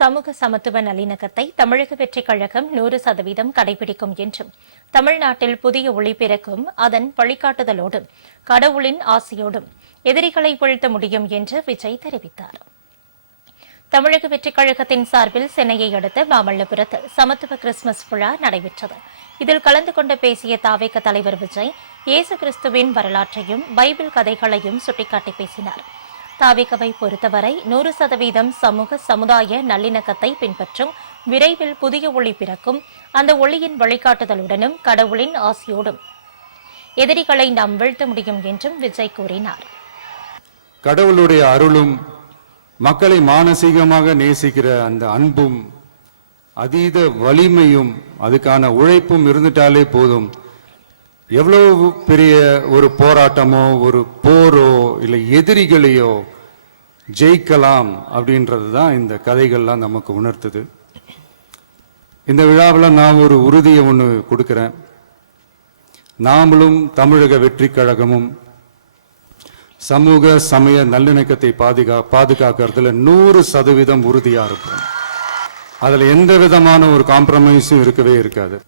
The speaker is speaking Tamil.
சமூக சமத்துவ நல்லிணக்கத்தை தமிழக வெற்றிக் கழகம் 100% கடைபிடிக்கும் என்றும் தமிழ்நாட்டில் புதிய ஒளி பிறக்கும் அதன் வழிகாட்டுதலோடும் கடவுளின் ஆசையோடும் எதிரிகளை வீழ்த்த முடியும் என்று விஜய் தெரிவித்தார். தமிழக வெற்றிக் கழகத்தின் சார்பில் சென்னையை அடுத்த மாமல்லபுரத்தில் சமத்துவ கிறிஸ்துமஸ் விழா நடைபெற்றது. இதில் கலந்து கொண்டு பேசிய தாவேக தலைவர் விஜய் இயேசு கிறிஸ்துவின் வரலாற்றையும் பைபிள் கதைகளையும் சுட்டிக்காட்டி பேசினார். தாவேகவை பொறுத்தவரை 100% சமூக சமுதாய நல்லிணக்கத்தை பின்பற்றும் விரைவில் புதிய ஒளி பிறக்கும் அந்த ஒளியின் வழிகாட்டுதலுடனும் கடவுளின் ஆசையோடும் எதிரிகளை நாம் வீழ்த்த முடியும் என்றும் விஜய் கூறினார். கடவுளுடைய அருளும் மக்களை மானசீகமாக நேசிக்கிற அந்த அன்பும் அதீத வலிமையும் அதுக்கான உழைப்பும் இருந்துட்டாலே போதும். எவ்வளவு பெரிய ஒரு போராட்டமோ ஒரு போரோ இல்லை எதிரிகளையோ ஜெயிக்கலாம் அப்படின்றது தான் இந்த கதைகள்லாம் நமக்கு உணர்த்துது. இந்த விழாவில் நான் ஒரு உறுதியை ஒன்று கொடுக்கிறேன். நாமளும் தமிழக வெற்றிக் கழகமும் சமூக சமய நல்லிணக்கத்தை பாதுகாக்கிறதுல 100% உறுதியா இருப்போம். அதுல எந்த விதமான ஒரு காம்ப்ரமைஸும் இருக்கவே இருக்காது.